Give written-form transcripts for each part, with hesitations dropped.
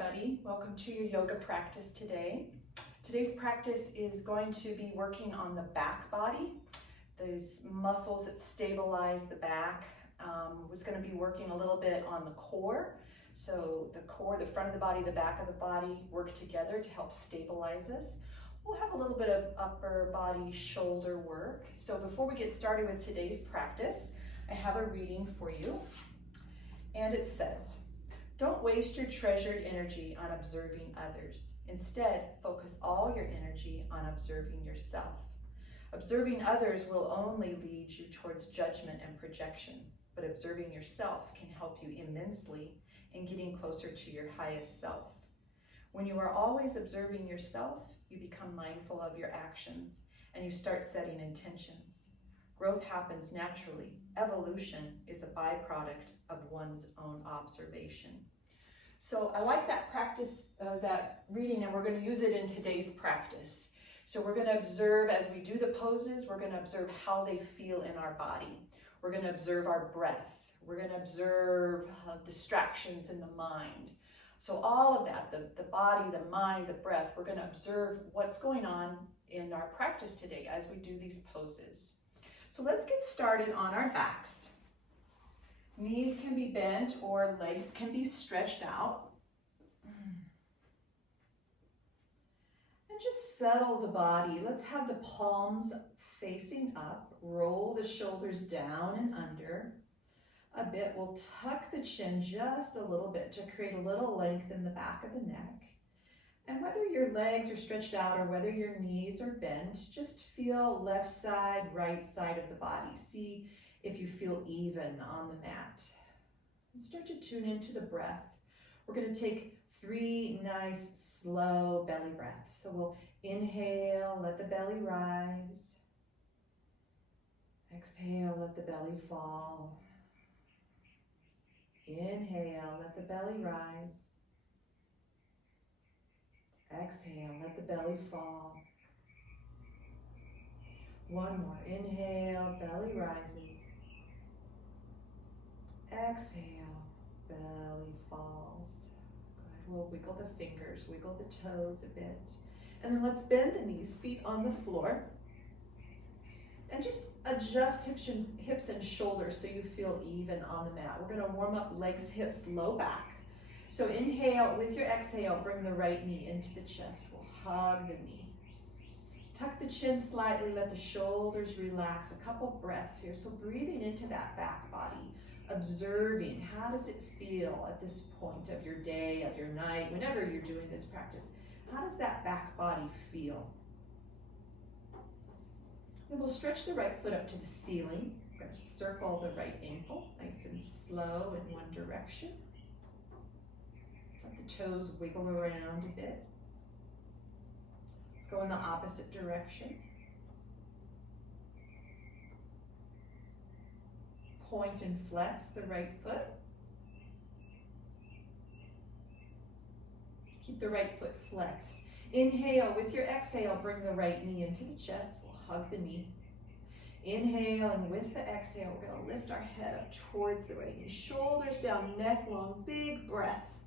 everybody. Welcome to your yoga practice today. Today's practice is going to be working on the back body, those muscles that stabilize the back. Was going to be working a little bit on the core. So the core, the front of the body, the back of the body work together to help stabilize us. We'll have a little bit of upper body, shoulder work. So before we get started with today's practice, I have a reading for you. And it says, don't waste your treasured energy on observing others. Instead, focus all your energy on observing yourself. Observing others will only lead you towards judgment and projection, but observing yourself can help you immensely in getting closer to your highest self. When you are always observing yourself, you become mindful of your actions and you start setting intentions. Growth happens naturally. Evolution is a byproduct of one's own observation. So I like that practice, that reading, and we're going to use it in today's practice. So we're going to observe as we do the poses, we're going to observe how they feel in our body. We're going to observe our breath. We're going to observe distractions in the mind. So all of that, the body, the mind, the breath, we're going to observe what's going on in our practice today as we do these poses. So let's get started on our backs. Knees can be bent or legs can be stretched out. And just settle the body. Let's have the palms facing up. Roll the shoulders down and under a bit. We'll tuck the chin just a little bit to create a little length in the back of the neck. And whether your legs are stretched out or whether your knees are bent, just feel left side, right side of the body. See if you feel even on the mat. And start to tune into the breath. We're going to take 3 nice, slow belly breaths. So we'll inhale, let the belly rise. Exhale, let the belly fall. Inhale, let the belly rise. Exhale, let the belly fall. One more. Inhale, belly rises. Exhale, belly falls. Good. We'll wiggle the fingers, wiggle the toes a bit. And then let's bend the knees, feet on the floor. And just adjust hips and shoulders so you feel even on the mat. We're going to warm up legs, hips, low back. So inhale, with your exhale, bring the right knee into the chest. We'll hug the knee. Tuck the chin slightly, let the shoulders relax. A couple breaths here. So breathing into that back body, observing how does it feel at this point of your day, of your night, whenever you're doing this practice. How does that back body feel? Then we'll stretch the right foot up to the ceiling. We're going to circle the right ankle, nice and slow in one direction. Let the toes wiggle around a bit. Let's go in the opposite direction. Point and flex the right foot. Keep the right foot flexed. Inhale, with your exhale, bring the right knee into the chest. We'll hug the knee. Inhale, and with the exhale, we're going to lift our head up towards the right knee. Shoulders down, neck long, big breaths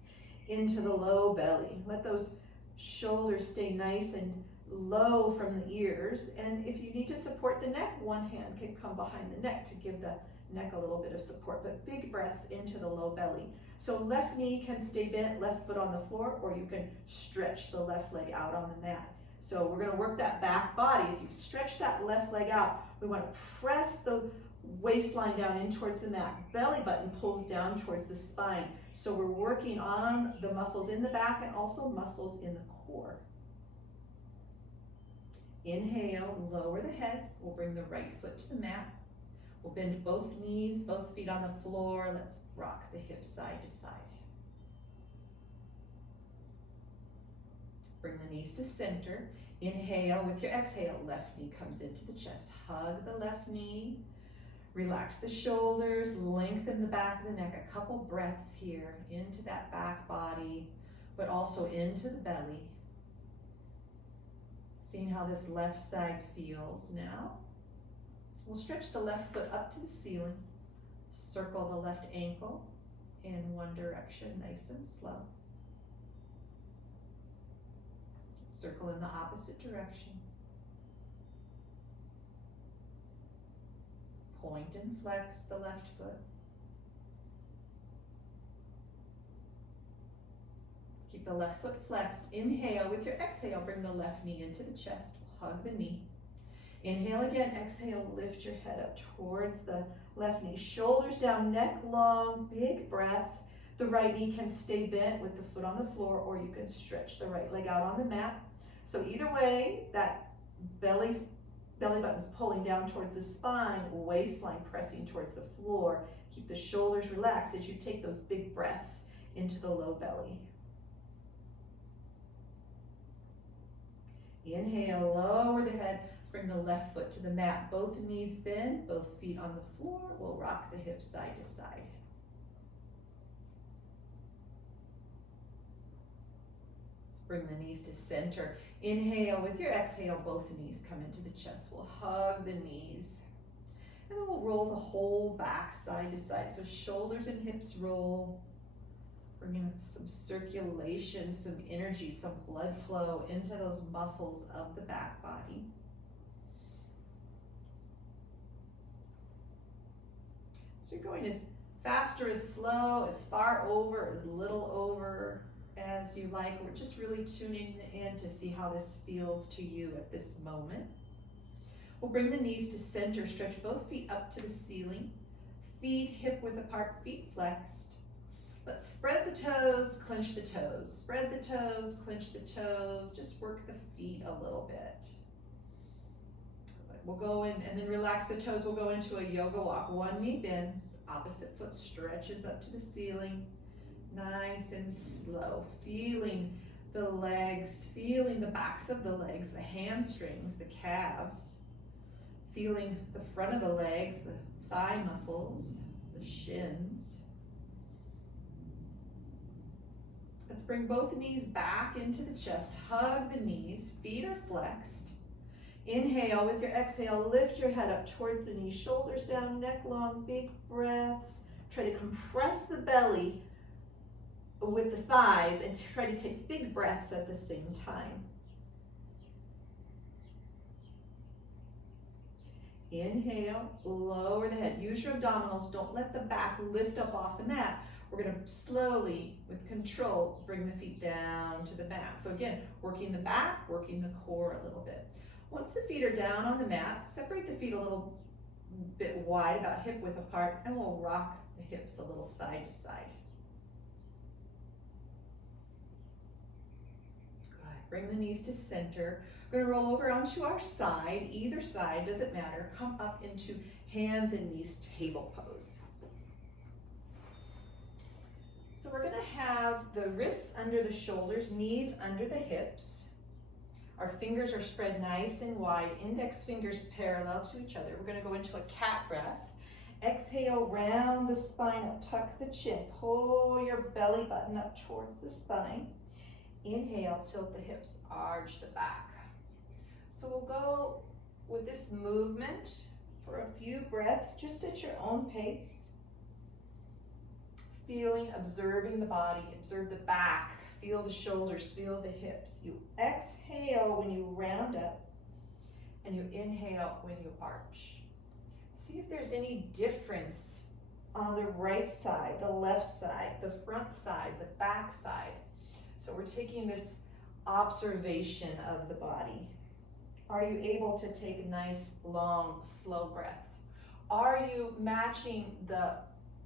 into the low belly. Let those shoulders stay nice and low from the ears. And if you need to support the neck, one hand can come behind the neck to give the neck a little bit of support, but big breaths into the low belly. So left knee can stay bent, left foot on the floor, or you can stretch the left leg out on the mat. So we're going to work that back body. If you've stretched that left leg out, we want to press the waistline down in towards the mat. Belly button pulls down towards the spine. So we're working on the muscles in the back and also muscles in the core. Inhale, lower the head. We'll bring the right foot to the mat. We'll bend both knees, both feet on the floor. Let's rock the hips side to side. Bring the knees to center. Inhale, with your exhale, left knee comes into the chest. Hug the left knee. Relax the shoulders, lengthen the back of the neck. A couple breaths here into that back body, but also into the belly. Seeing how this left side feels now. We'll stretch the left foot up to the ceiling. Circle the left ankle in one direction, nice and slow. Circle in the opposite direction. Point and flex the left foot. Keep the left foot flexed. Inhale. With your exhale, bring the left knee into the chest. Hug the knee. Inhale again. Exhale. Lift your head up towards the left knee. Shoulders down, neck long, big breaths. The right knee can stay bent with the foot on the floor, or you can stretch the right leg out on the mat. So either way, that belly button's pulling down towards the spine, waistline pressing towards the floor. Keep the shoulders relaxed as you take those big breaths into the low belly. Inhale, lower the head. Let's bring the left foot to the mat. Both knees bend, both feet on the floor. We'll rock the hips side to side. Bring the knees to center. Inhale. With your exhale, both knees come into the chest. We'll hug the knees. And then we'll roll the whole back side to side. So shoulders and hips roll. Bringing some circulation, some energy, some blood flow into those muscles of the back body. So you're going as fast or as slow, as far over, as little over as you like. We're just really tuning in to see how this feels to you at this moment. We'll bring the knees to center, stretch both feet up to the ceiling, feet hip width apart, feet flexed. Let's spread the toes, clench the toes. Spread the toes, clench the toes. Just work the feet a little bit. We'll go in and then relax the toes. We'll go into a yoga walk. One knee bends, opposite foot stretches up to the ceiling. Nice and slow, feeling the legs, feeling the backs of the legs, the hamstrings, the calves, feeling the front of the legs, the thigh muscles, the shins. Let's bring both knees back into the chest, hug the knees, feet are flexed. Inhale. With your exhale, lift your head up towards the knees, shoulders down, neck long, big breaths. Try to compress the belly with the thighs and try to take big breaths at the same time. Inhale, lower the head. Use your abdominals. Don't let the back lift up off the mat. We're going to slowly, with control, bring the feet down to the mat. So again, working the back, working the core a little bit. Once the feet are down on the mat, separate the feet a little bit wide, about hip width apart, and we'll rock the hips a little side to side. Bring the knees to center. We're going to roll over onto our side, either side, doesn't matter. Come up into hands and knees table pose. So we're going to have the wrists under the shoulders, knees under the hips. Our fingers are spread nice and wide, index fingers parallel to each other. We're going to go into a cat breath. Exhale, round the spine up, tuck the chin, pull your belly button up towards the spine. Inhale, tilt the hips, arch the back. So we'll go with this movement for a few breaths, just at your own pace. Feeling, observing the body, observe the back, feel the shoulders, feel the hips. You exhale when you round up, and you inhale when you arch. See if there's any difference on the right side, the left side, the front side, the back side. So we're taking this observation of the body. Are you able to take nice, long, slow breaths? Are you matching the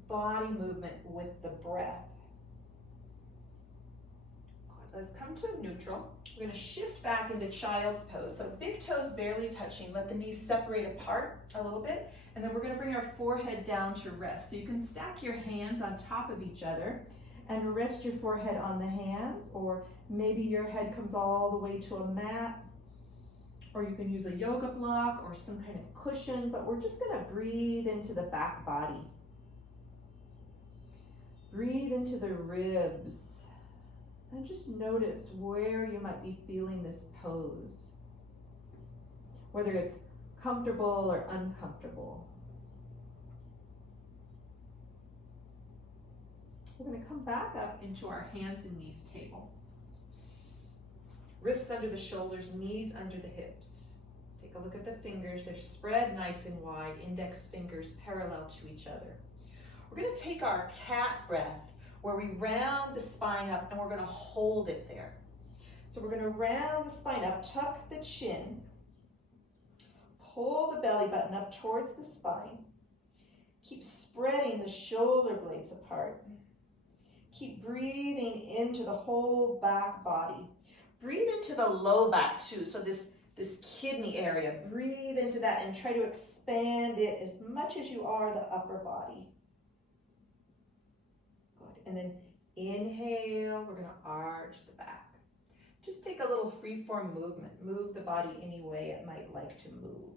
body movement with the breath? Good. Let's come to neutral. We're going to shift back into child's pose. So big toes barely touching. Let the knees separate apart a little bit. And then we're going to bring our forehead down to rest. So you can stack your hands on top of each other and rest your forehead on the hands, or maybe your head comes all the way to a mat, or you can use a yoga block or some kind of cushion, but we're just going to breathe into the back body. Breathe into the ribs, and just notice where you might be feeling this pose, whether it's comfortable or uncomfortable. We're going to come back up into our hands and knees table. Wrists under the shoulders, knees under the hips. Take a look at the fingers. They're spread nice and wide, index fingers parallel to each other. We're going to take our cat breath where we round the spine up and we're going to hold it there. So we're going to round the spine up, tuck the chin, pull the belly button up towards the spine. Keep spreading the shoulder blades apart. Keep breathing into the whole back body. Breathe into the low back too, so this kidney area. Breathe into that and try to expand it as much as you are the upper body. Good. And then inhale, we're going to arch the back. Just take a little free-form movement. Move the body any way it might like to move.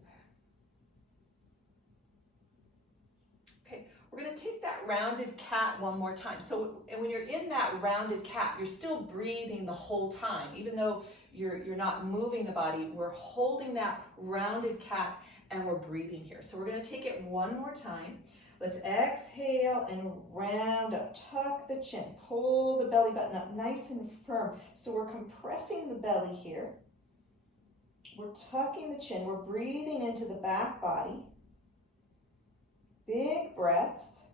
Okay, we're going to take that rounded cat one more time. So, and when you're in that rounded cat, you're still breathing the whole time. Even though you're not moving the body, we're holding that rounded cat and we're breathing here. So we're going to take it one more time. Let's exhale and round up, tuck the chin, pull the belly button up nice and firm. So we're compressing the belly here. We're tucking the chin, we're breathing into the back body. Big breaths.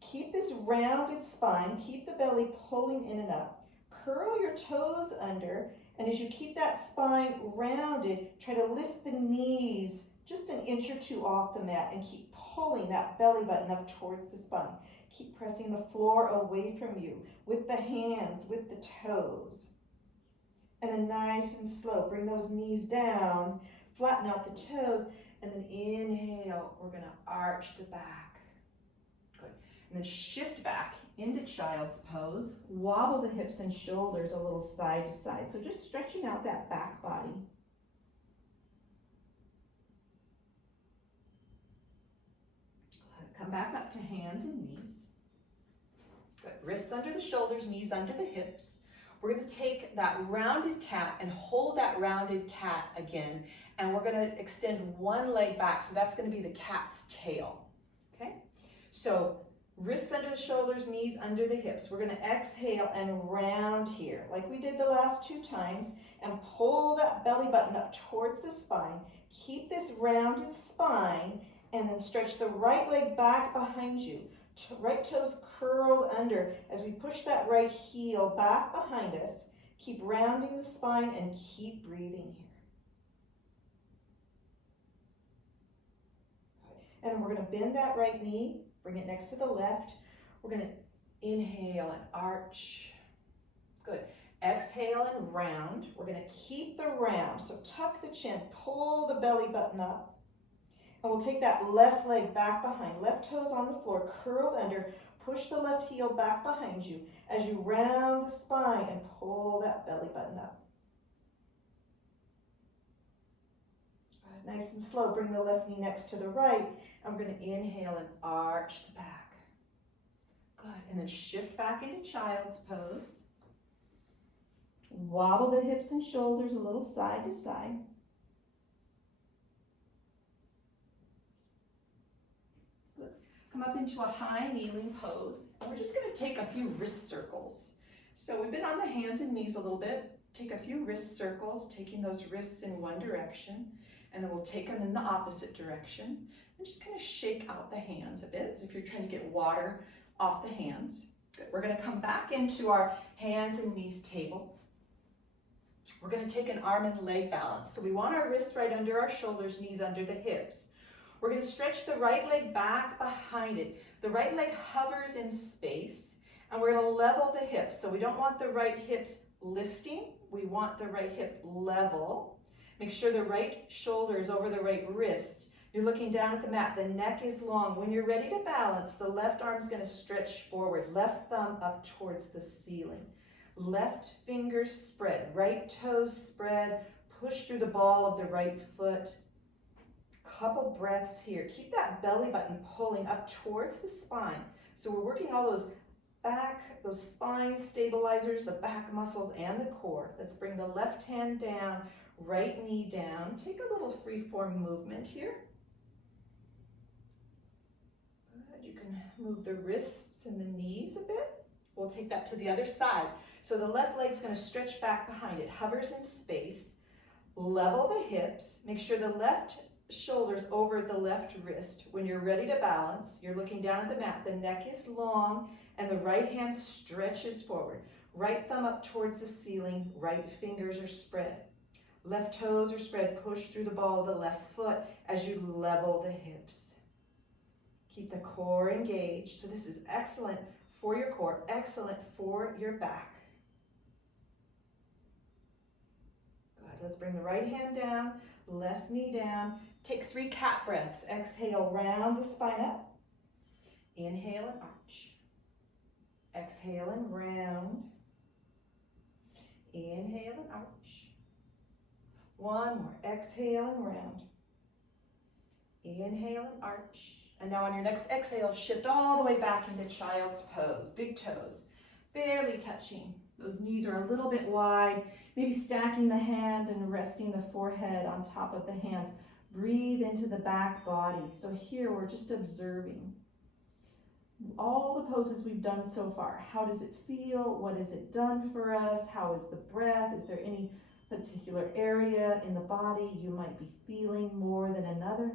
Keep this rounded spine, keep the belly pulling in and up. Curl your toes under, and as you keep that spine rounded, try to lift the knees just an inch or two off the mat and keep pulling that belly button up towards the spine. Keep pressing the floor away from you with the hands, with the toes. And then nice and slow, bring those knees down, flatten out the toes, and then inhale, we're gonna arch the back. Good. And then shift back into child's pose. Wobble the hips and shoulders a little side to side. So just stretching out that back body. Come back up to hands and knees. Good. Wrists under the shoulders, knees under the hips. We're going to take that rounded cat and hold that rounded cat again. And we're going to extend one leg back. So that's going to be the cat's tail. Okay? So wrists under the shoulders, knees under the hips. We're going to exhale and round here like we did the last two times. And pull that belly button up towards the spine. Keep this rounded spine. And then stretch the right leg back behind you. Right toes curled under as we push that right heel back behind us. Keep rounding the spine and keep breathing here. And then we're going to bend that right knee, bring it next to the left. We're going to inhale and arch. Good. Exhale and round. We're going to keep the round. So tuck the chin, pull the belly button up. And we'll take that left leg back behind, left toes on the floor, curled under, push the left heel back behind you as you round the spine and pull that belly button up. Nice and slow, bring the left knee next to the right. I'm going to inhale and arch the back. Good, and then shift back into child's pose. Wobble the hips and shoulders a little side to side. Come up into a high kneeling pose, and we're just going to take a few wrist circles. So we've been on the hands and knees a little bit. Take a few wrist circles, taking those wrists in one direction, and then we'll take them in the opposite direction, and just kind of shake out the hands a bit as if you're trying to get water off the hands. Good. We're going to come back into our hands and knees table. We're going to take an arm and leg balance. So we want our wrists right under our shoulders, knees under the hips. We're going to stretch the right leg back behind it. The right leg hovers in space, and we're going to level the hips. So we don't want the right hips lifting. We want the right hip level. Make sure the right shoulder is over the right wrist. You're looking down at the mat. The neck is long. When you're ready to balance, the left arm is going to stretch forward. Left thumb up towards the ceiling. Left fingers spread. Right toes spread. Push through the ball of the right foot. Couple breaths here. Keep that belly button pulling up towards the spine. So we're working all those back, those spine stabilizers, the back muscles and the core. Let's bring the left hand down, right knee down. Take a little free-form movement here. Good. You can move the wrists and the knees a bit. We'll take that to the other side. So the left leg's gonna stretch back behind it, hovers in space, level the hips, make sure the left shoulder's over the left wrist. When you're ready to balance, you're looking down at the mat, the neck is long and the right hand stretches forward. Right thumb up towards the ceiling, right fingers are spread. Left toes are spread, push through the ball of the left foot as you level the hips. Keep the core engaged. So this is excellent for your core, excellent for your back. Good, let's bring the right hand down, left knee down. Take 3 cat breaths. Exhale, round the spine up. Inhale and arch. Exhale and round. Inhale and arch. One more. Exhale and round. Inhale and arch. And now on your next exhale, shift all the way back into child's pose. Big toes, barely touching. Those knees are a little bit wide. Maybe stacking the hands and resting the forehead on top of the hands. Breathe into the back body. So here we're just observing all the poses we've done so far. How does it feel? What has it done for us? How is the breath? Is there any particular area in the body you might be feeling more than another?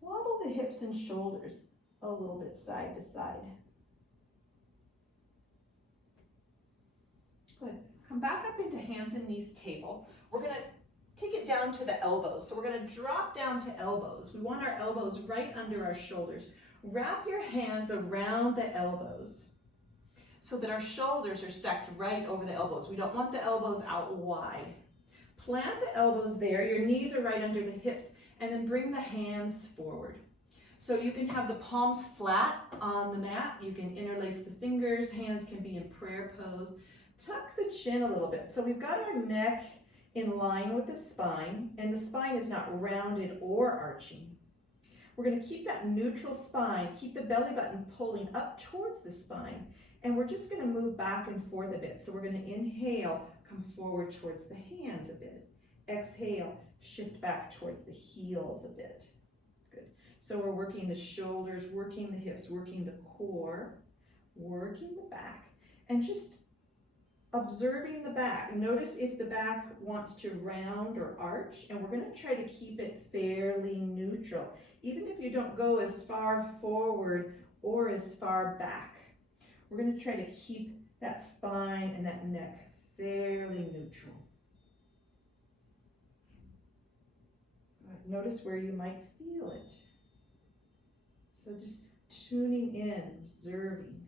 Wobble the hips and shoulders a little bit side to side. Good. Come back up into hands and knees table. We're going to take it down to the elbows. So we're going to drop down to elbows. We want our elbows right under our shoulders. Wrap your hands around the elbows so that our shoulders are stacked right over the elbows. We don't want the elbows out wide. Plant the elbows there. Your knees are right under the hips. And then bring the hands forward. So you can have the palms flat on the mat. You can interlace the fingers. Hands can be in prayer pose. Tuck the chin a little bit. So we've got our neck in line with the spine, and the spine is not rounded or arching. We're going to keep that neutral spine, keep the belly button pulling up towards the spine, and we're just going to move back and forth a bit. So we're going to inhale, come forward towards the hands a bit. Exhale, shift back towards the heels a bit. Good. So we're working the shoulders, working the hips, working the core, working the back, and just observing the back. Notice if the back wants to round or arch, and we're going to try to keep it fairly neutral, even if you don't go as far forward or as far back. We're going to try to keep that spine and that neck fairly neutral. Notice where you might feel it. So just tuning in, observing.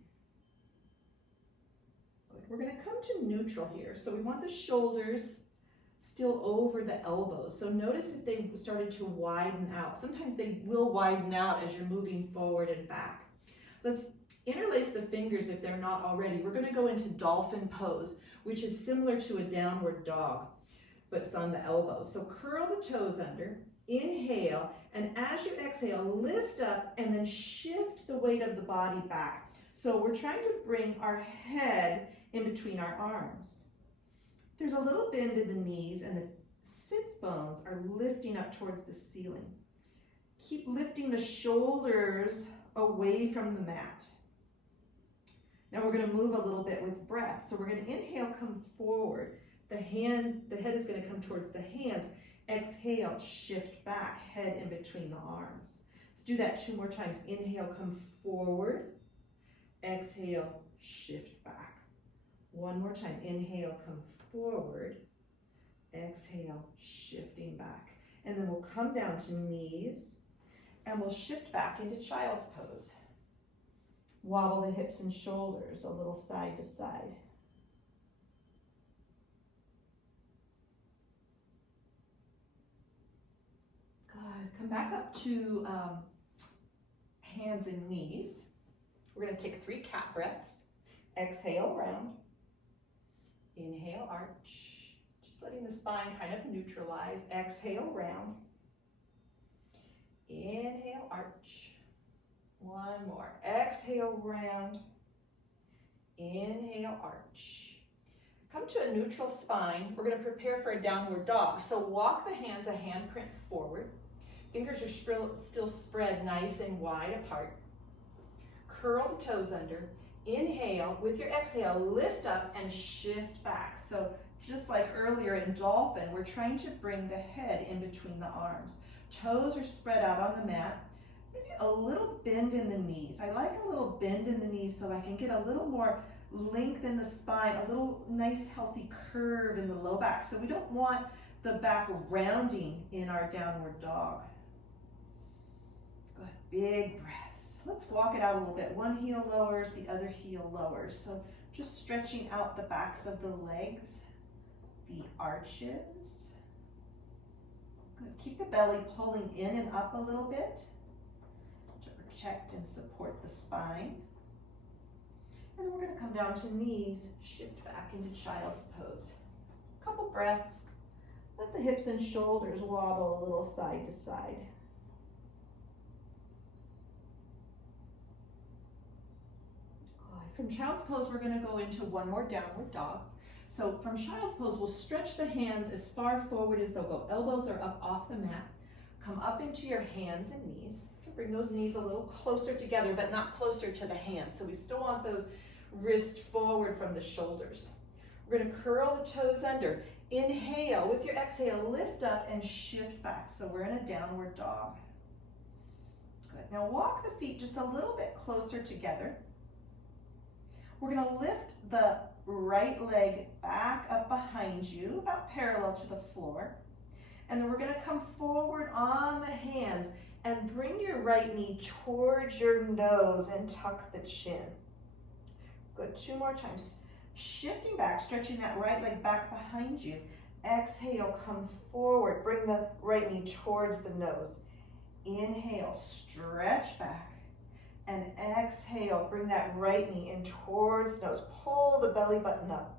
Good. We're going to come to neutral here. So we want the shoulders still over the elbows. So notice if they started to widen out. Sometimes they will widen out as you're moving forward and back. Let's interlace the fingers if they're not already. We're going to go into dolphin pose, which is similar to a downward dog, but it's on the elbows. So curl the toes under. Inhale, and as you exhale, lift up and then shift the weight of the body back. So we're trying to bring our head in between our arms. There's a little bend in the knees and the sits bones are lifting up towards the ceiling. Keep lifting the shoulders away from the mat. Now we're going to move a little bit with breath. So we're going to inhale, come forward. The head is going to come towards the hands. Exhale, shift back, head in between the arms. Let's do that 2 more times. Inhale, come forward. Exhale, shift back. 1 more time. Inhale, come forward. Exhale, shifting back. And then we'll come down to knees and we'll shift back into child's pose. Wobble the hips and shoulders a little side to side. Good. Come back up to hands and knees. We're going to take 3 cat breaths. Exhale, round. Inhale, arch. Just letting the spine kind of neutralize. Exhale, round. Inhale, arch. 1 more. Exhale, round. Inhale, arch. Come to a neutral spine. We're going to prepare for a downward dog. So walk the hands a handprint forward. Fingers are still spread nice and wide apart. Curl the toes under. Inhale, with your exhale, lift up and shift back. So just like earlier in dolphin, we're trying to bring the head in between the arms. Toes are spread out on the mat. Maybe a little bend in the knees. I like a little bend in the knees so I can get a little more length in the spine, a little nice healthy curve in the low back. So we don't want the back rounding in our downward dog. Good, big breaths. Let's walk it out a little bit. One heel lowers, the other heel lowers. So just stretching out the backs of the legs, the arches. Good, keep the belly pulling in and up a little bit to protect and support the spine. And then we're going to come down to knees, shift back into child's pose. Couple breaths. Let the hips and shoulders wobble a little side to side. Good. From child's pose, we're going to go into one more downward dog. So from child's pose, we'll stretch the hands as far forward as they'll go. Elbows are up off the mat. Come up into your hands and knees. You can bring those knees a little closer together, but not closer to the hands. So we still want those wrists forward from the shoulders. We're going to curl the toes under. Inhale, with your exhale, lift up and shift back. So we're in a downward dog. Good. Now walk the feet just a little bit closer together. We're going to lift the right leg back up behind you, about parallel to the floor. And then we're going to come forward on the hands and bring your right knee towards your nose and tuck the chin. Good, 2 more times. Shifting back, stretching that right leg back behind you. Exhale, come forward. Bring the right knee towards the nose. Inhale, stretch back. And exhale, bring that right knee in towards the nose. Pull the belly button up.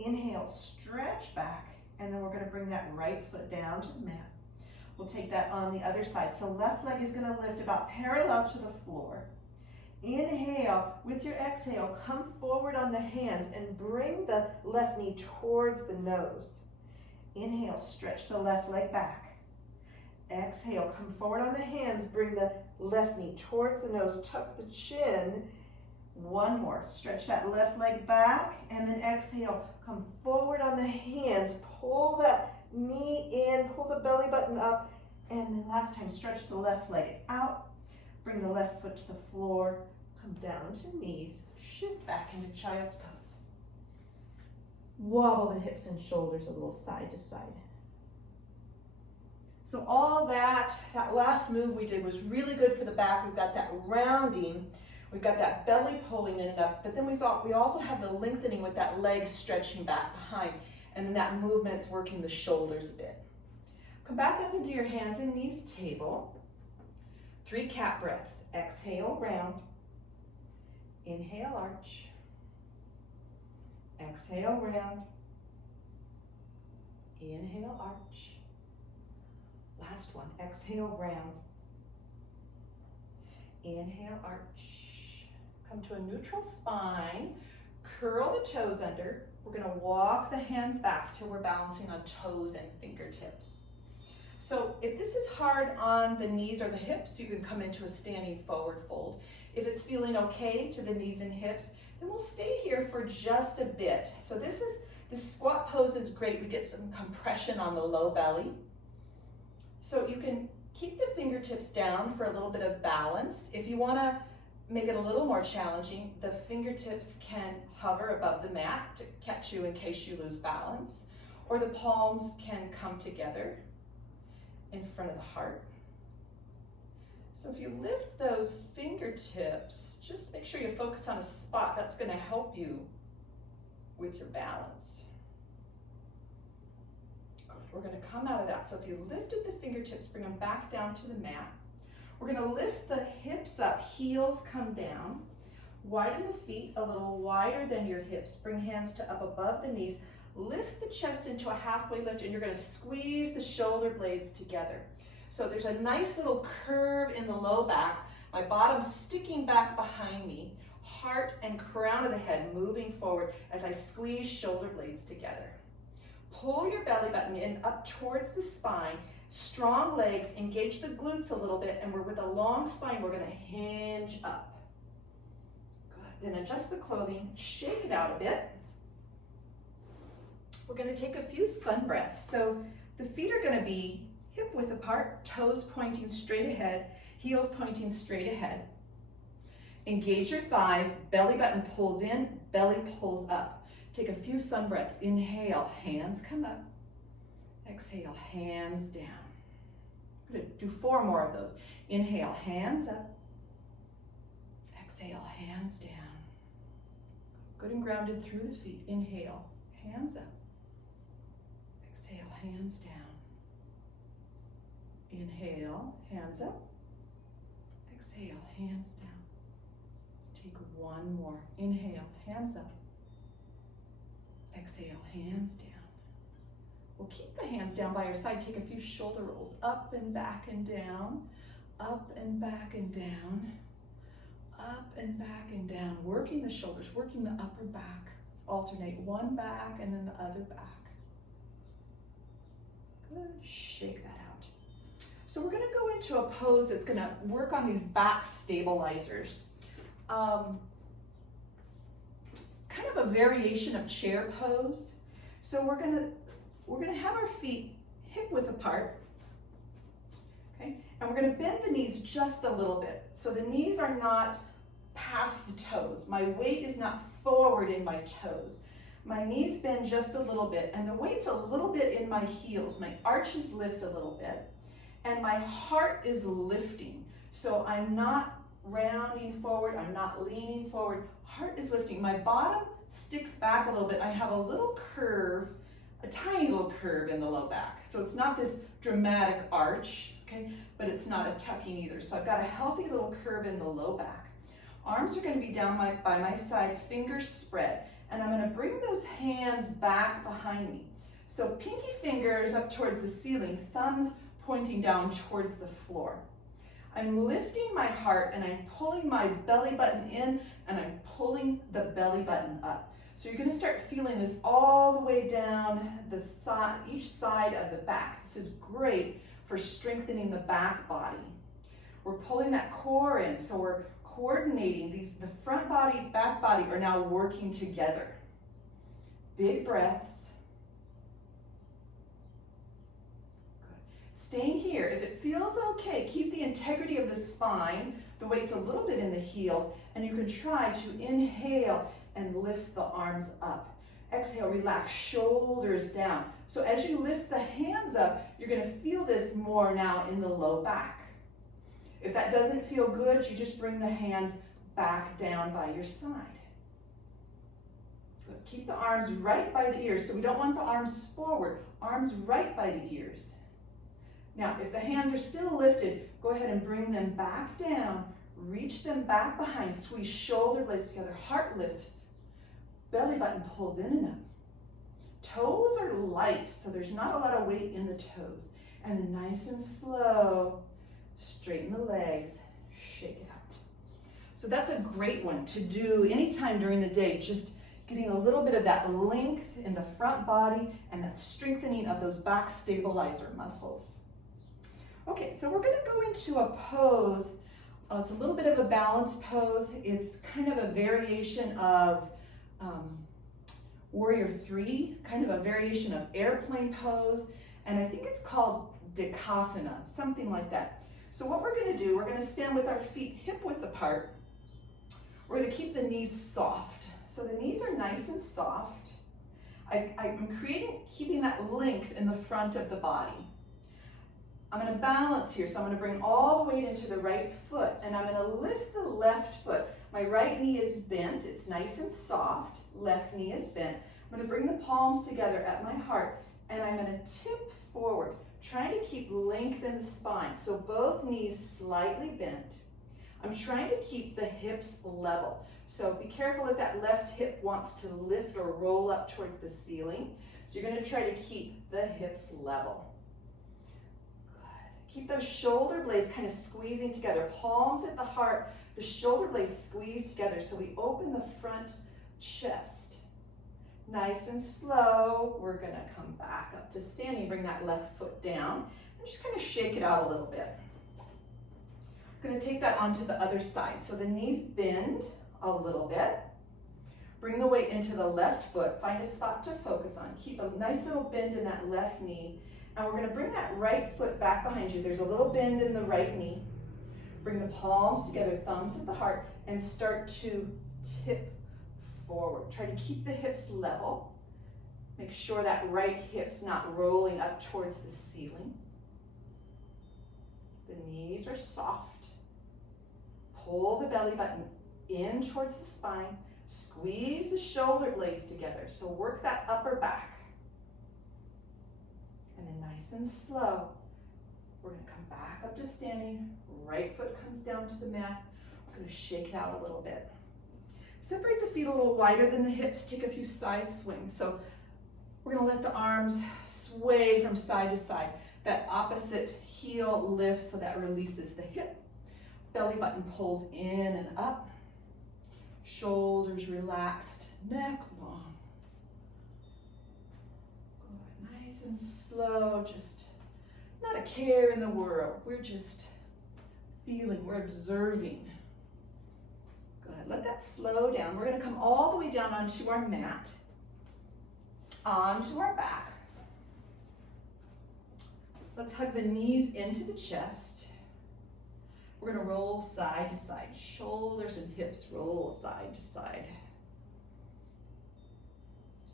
Inhale, stretch back. And then we're going to bring that right foot down to the mat. We'll take that on the other side. So left leg is going to lift about parallel to the floor. Inhale, with your exhale, come forward on the hands and bring the left knee towards the nose. Inhale, stretch the left leg back. Exhale, come forward on the hands, bring the left knee towards the nose, tuck the chin. 1 more, stretch that left leg back, and then exhale, come forward on the hands, pull that knee in, pull the belly button up, and then last time, stretch the left leg out. Bring the left foot to the floor, come down to knees, shift back into child's pose. Wobble the hips and shoulders a little side to side. So all that last move we did was really good for the back. We've got that rounding, we've got that belly pulling in and up, but then we also have the lengthening with that leg stretching back behind, and then that movement's working the shoulders a bit. Come back up into your hands and knees table. 3 cat breaths. Exhale, round. Inhale, arch. Exhale, round. Inhale, arch. Last one. Exhale, round. Inhale, arch. Come to a neutral spine. Curl the toes under. We're going to walk the hands back till we're balancing on toes and fingertips. So if this is hard on the knees or the hips, you can come into a standing forward fold. If it's feeling okay to the knees and hips, then we'll stay here for just a bit. So this squat pose is great. We get some compression on the low belly. So you can keep the fingertips down for a little bit of balance. If you want to make it a little more challenging, the fingertips can hover above the mat to catch you in case you lose balance, or the palms can come together in front of the heart. So if you lift those fingertips, just make sure you focus on a spot. That's going to help you with your balance. We're going to come out of that. So if you lifted the fingertips, bring them back down to the mat. We're going to lift the hips up, heels come down. Widen the feet a little wider than your hips. Bring hands to up above the knees. Lift the chest into a halfway lift, and you're going to squeeze the shoulder blades together. So there's a nice little curve in the low back. My bottom sticking back behind me. Heart and crown of the head moving forward as I squeeze shoulder blades together. Pull your belly button in up towards the spine. Strong legs, engage the glutes a little bit, and we're with a long spine, we're going to hinge up. Good. then adjust the clothing, shake it out a bit. We're gonna take a few sun breaths. So the feet are gonna be hip width apart, toes pointing straight ahead, heels pointing straight ahead. Engage your thighs, belly button pulls in, belly pulls up. Take a few sun breaths. Inhale, hands come up. Exhale, hands down. I'm gonna do 4 more of those. Inhale, hands up. Exhale, hands down. Good and grounded through the feet. Inhale, hands up. Exhale, hands down. Inhale, hands up. Exhale, hands down. Let's take 1 more. Inhale, hands up. Exhale, hands down. We'll keep the hands down by your side. Take a few shoulder rolls. Up and back and down. Up and back and down. Up and back and down. Working the shoulders, working the upper back. Let's alternate one back and then the other back. Good. Shake that out. So we're going to go into a pose that's going to work on these back stabilizers. It's kind of a variation of chair pose. So we're going to have our feet hip width apart. Okay? And we're going to bend the knees just a little bit. So the knees are not past the toes. My weight is not forward in my toes. My knees bend just a little bit, and the weight's a little bit in my heels. My arches lift a little bit, and my heart is lifting. So I'm not rounding forward, I'm not leaning forward. Heart is lifting. My bottom sticks back a little bit. I have a little curve, a tiny little curve in the low back. So it's not this dramatic arch, okay, but it's not a tucking either. So I've got a healthy little curve in the low back. Arms are going to be down by my side, fingers spread. And I'm going to bring those hands back behind me. So pinky fingers up towards the ceiling, thumbs pointing down towards the floor. I'm lifting my heart and I'm pulling my belly button in and I'm pulling the belly button up. So you're going to start feeling this all the way down the side, each side of the back. This is great for strengthening the back body. We're pulling that core in, so we're coordinating these. The front body, back body are now working together. Big breaths. Good. Staying here. If it feels okay, keep the integrity of the spine. The weight's a little bit in the heels, and you can try to inhale and lift the arms up. Exhale, relax, shoulders down. So as you lift the hands up, you're going to feel this more now in the low back. If that doesn't feel good, you just bring the hands back down by your side. Good. Keep the arms right by the ears. So we don't want the arms forward, arms right by the ears. Now, if the hands are still lifted, go ahead and bring them back down. Reach them back behind. Squeeze shoulder blades together. Heart lifts. Belly button pulls in and up. Toes are light, so there's not a lot of weight in the toes. And then nice and slow, straighten the legs, shake it out. So that's a great one to do anytime during the day, just getting a little bit of that length in the front body and that strengthening of those back stabilizer muscles. Okay, so we're going to go into a pose. It's a little bit of a balanced pose. It's kind of a variation of Warrior 3, kind of a variation of airplane pose, and I think it's called Dekasana, something like that. So what we're going to do, we're going to stand with our feet hip width apart. We're going to keep the knees soft. So the knees are nice and soft. I'm keeping that length in the front of the body. I'm going to balance here, so I'm going to bring all the weight into the right foot, and I'm going to lift the left foot. My right knee is bent, it's nice and soft. Left knee is bent. I'm going to bring the palms together at my heart, and I'm going to tip forward, trying to keep length in the spine. So both knees slightly bent. I'm trying to keep the hips level. So be careful if that left hip wants to lift or roll up towards the ceiling. So you're going to try to keep the hips level. Good. Keep those shoulder blades kind of squeezing together. Palms at the heart, the shoulder blades squeeze together so we open the front chest. Nice and slow, we're going to come back up to standing, bring that left foot down, and just kind of shake it out a little bit. We're going to take that onto the other side. So the knees bend, a little bit. Bring the weight into the left foot. Find a spot to focus on. Keep a nice little bend in that left knee. And we're going to bring that right foot back behind you. There's a little bend in the right knee. Bring the palms together, thumbs at the heart, and start to tip forward. Try to keep the hips level. Make sure that right hip's not rolling up towards the ceiling. The knees are soft. Pull the belly button in towards the spine. Squeeze the shoulder blades together. So work that upper back. And then nice and slow, we're going to come back up to standing. Right foot comes down to the mat. We're going to shake it out a little bit. Separate the feet a little wider than the hips. Take a few side swings. So we're going to let the arms sway from side to side. That opposite heel lifts so that releases the hip. Belly button pulls in and up. Shoulders relaxed, neck long. Good. Nice and slow, just not a care in the world. We're just feeling, we're observing. Good. Let that slow down. We're going to come all the way down onto our mat, onto our back. Let's hug the knees into the chest. We're going to roll side to side. Shoulders and hips roll side to side.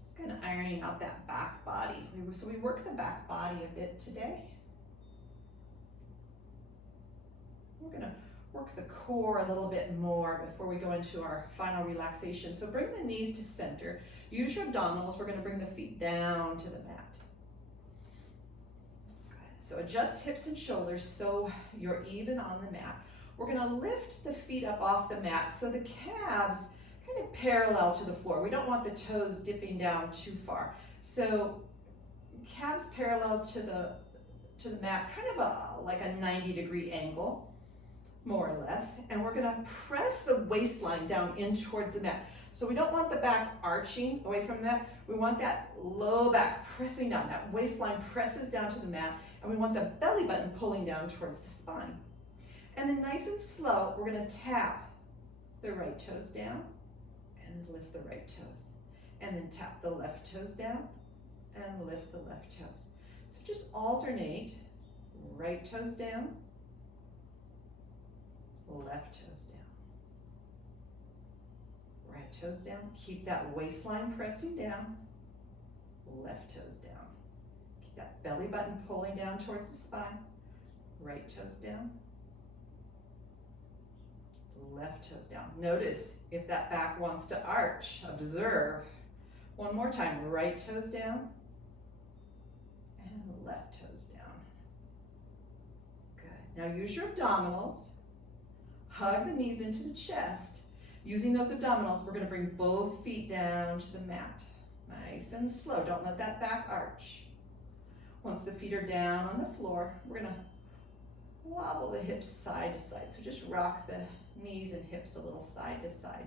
Just kind of ironing out that back body. So we work the back body a bit today. We're going to work the core a little bit more before we go into our final relaxation. So bring the knees to center. Use your abdominals. We're going to bring the feet down to the mat. So adjust hips and shoulders so you're even on the mat. We're going to lift the feet up off the mat so the calves kind of parallel to the floor. We don't want the toes dipping down too far. So calves parallel to the mat, kind of like a 90-degree angle, more or less. And we're going to press the waistline down in towards the mat. So we don't want the back arching away from that. We want that low back pressing down. That waistline presses down to the mat. And we want the belly button pulling down towards the spine. And then nice and slow, we're going to tap the right toes down and lift the right toes. And then tap the left toes down and lift the left toes. So just alternate, right toes down, left toes down. Right toes down, keep that waistline pressing down, left toes down. Keep that belly button pulling down towards the spine, right toes down, left toes down. Notice if that back wants to arch, observe. One more time, right toes down and left toes down. Good. Now use your abdominals, hug the knees into the chest. Using those abdominals, we're going to bring both feet down to the mat. Nice and slow. Don't let that back arch. Once the feet are down on the floor, we're going to wobble the hips side to side. So just rock the knees and hips a little side to side.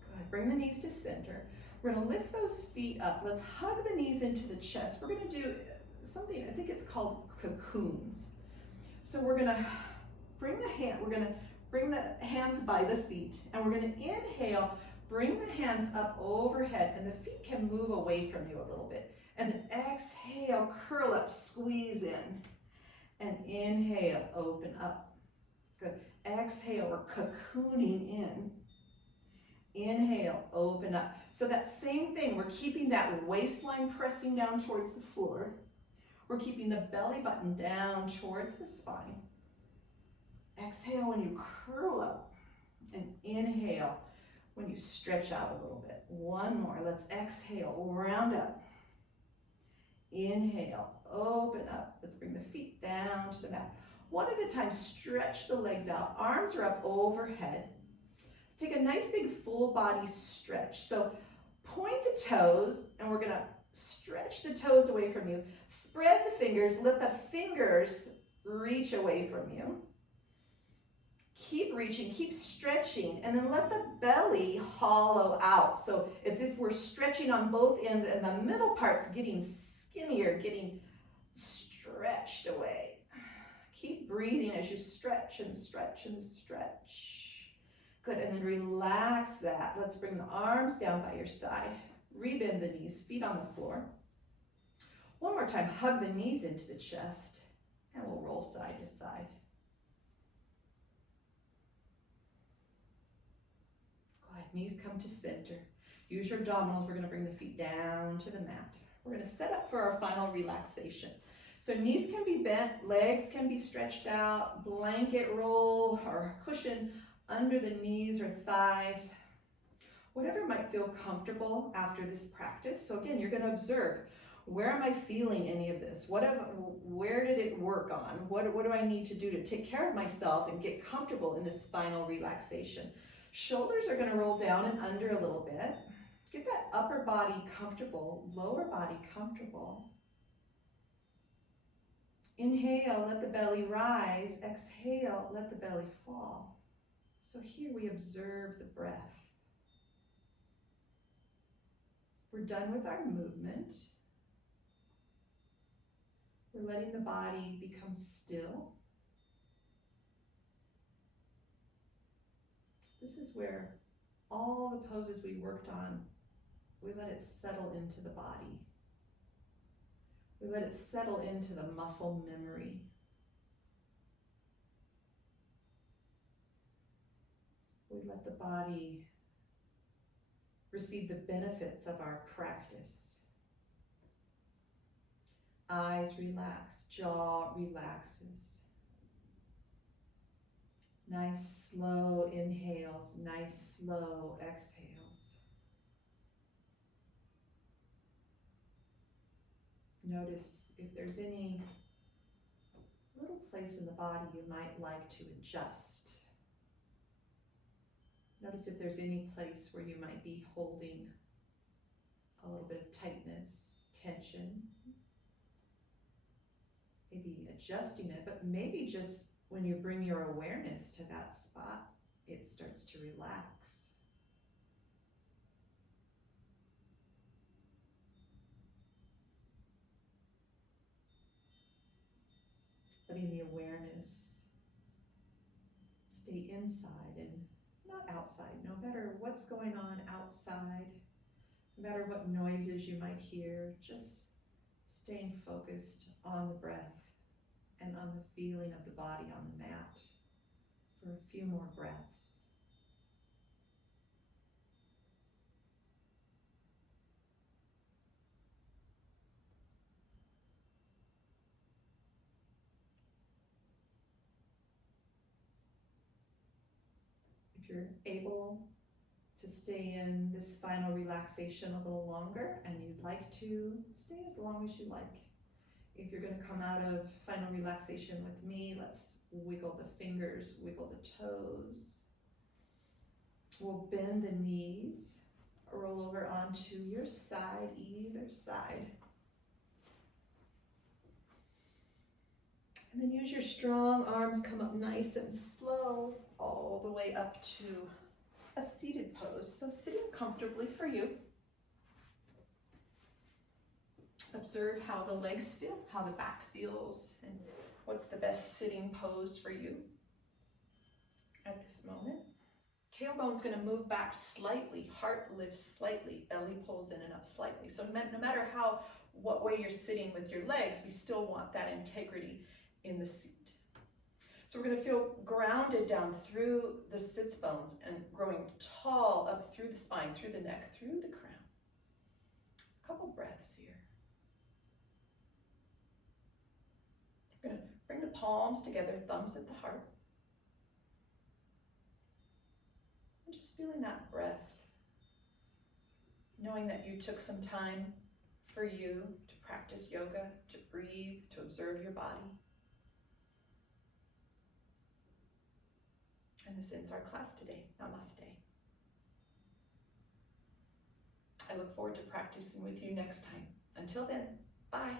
Good. Bring the knees to center. We're going to lift those feet up. Let's hug the knees into the chest. We're going to do something, I think it's called cocoons. So we're going to bring the hands by the feet, and we're going to inhale, bring the hands up overhead, and the feet can move away from you a little bit. And then exhale, curl up, squeeze in. And inhale, open up. Good. Exhale, we're cocooning in. Inhale, open up. So that same thing, we're keeping that waistline pressing down towards the floor. We're keeping the belly button down towards the spine. Exhale when you curl up, and inhale when you stretch out a little bit. One more. Let's exhale, round up. Inhale, open up. Let's bring the feet down to the mat. One at a time, stretch the legs out. Arms are up overhead. Let's take a nice big full body stretch. So point the toes, and we're going to stretch the toes away from you. Spread the fingers. Let the fingers reach away from you. Keep reaching, keep stretching, and then let the belly hollow out. So it's if we're stretching on both ends and the middle part's getting skinnier, getting stretched away. Keep breathing as you stretch and stretch and stretch. Good, and then relax that. Let's bring the arms down by your side. Rebend the knees, feet on the floor. One more time, hug the knees into the chest, and we'll roll side to side. Go ahead, knees come to center. Use your abdominals. We're gonna bring the feet down to the mat. We're gonna set up for our final relaxation. So knees can be bent, legs can be stretched out, blanket roll or cushion under the knees or thighs, whatever might feel comfortable after this practice. So again, you're gonna observe, where am I feeling any of this? Where did it work on? What do I need to do to take care of myself and get comfortable in this final relaxation? Shoulders are gonna roll down and under a little bit. Get that upper body comfortable, lower body comfortable. Inhale, let the belly rise. Exhale, let the belly fall. So here we observe the breath. We're done with our movement. We're letting the body become still. This is where all the poses we worked on, we let it settle into the body. We let it settle into the muscle memory. We let the body receive the benefits of our practice. Eyes relax, jaw relaxes. Nice slow inhales, nice slow exhales. Notice if there's any little place in the body you might like to adjust. Notice if there's any place where you might be holding a little bit of tightness, tension. Maybe adjusting it, but maybe just when you bring your awareness to that spot, it starts to relax. Letting the awareness stay inside and not outside. No matter what's going on outside, no matter what noises you might hear, just staying focused on the breath and on the feeling of the body on the mat for a few more breaths. If you're able to stay in this final relaxation a little longer and you'd like to, stay as long as you like. If you're going to come out of final relaxation with me, let's wiggle the fingers, wiggle the toes. We'll bend the knees, roll over onto your side, either side. And then use your strong arms, come up nice and slow, all the way up to a seated pose. So sitting comfortably for you. Observe how the legs feel, how the back feels, and what's the best sitting pose for you at this moment. Tailbone's going to move back slightly, heart lifts slightly, belly pulls in and up slightly. So no matter what way you're sitting with your legs, we still want that integrity in the seat. So we're going to feel grounded down through the sits bones and growing tall up through the spine, through the neck, through the crown. A couple breaths here. We're going to bring the palms together, thumbs at the heart. And just feeling that breath. Knowing that you took some time for you to practice yoga, to breathe, to observe your body. And this ends our class today. Namaste. I look forward to practicing with you next time. Until then, bye.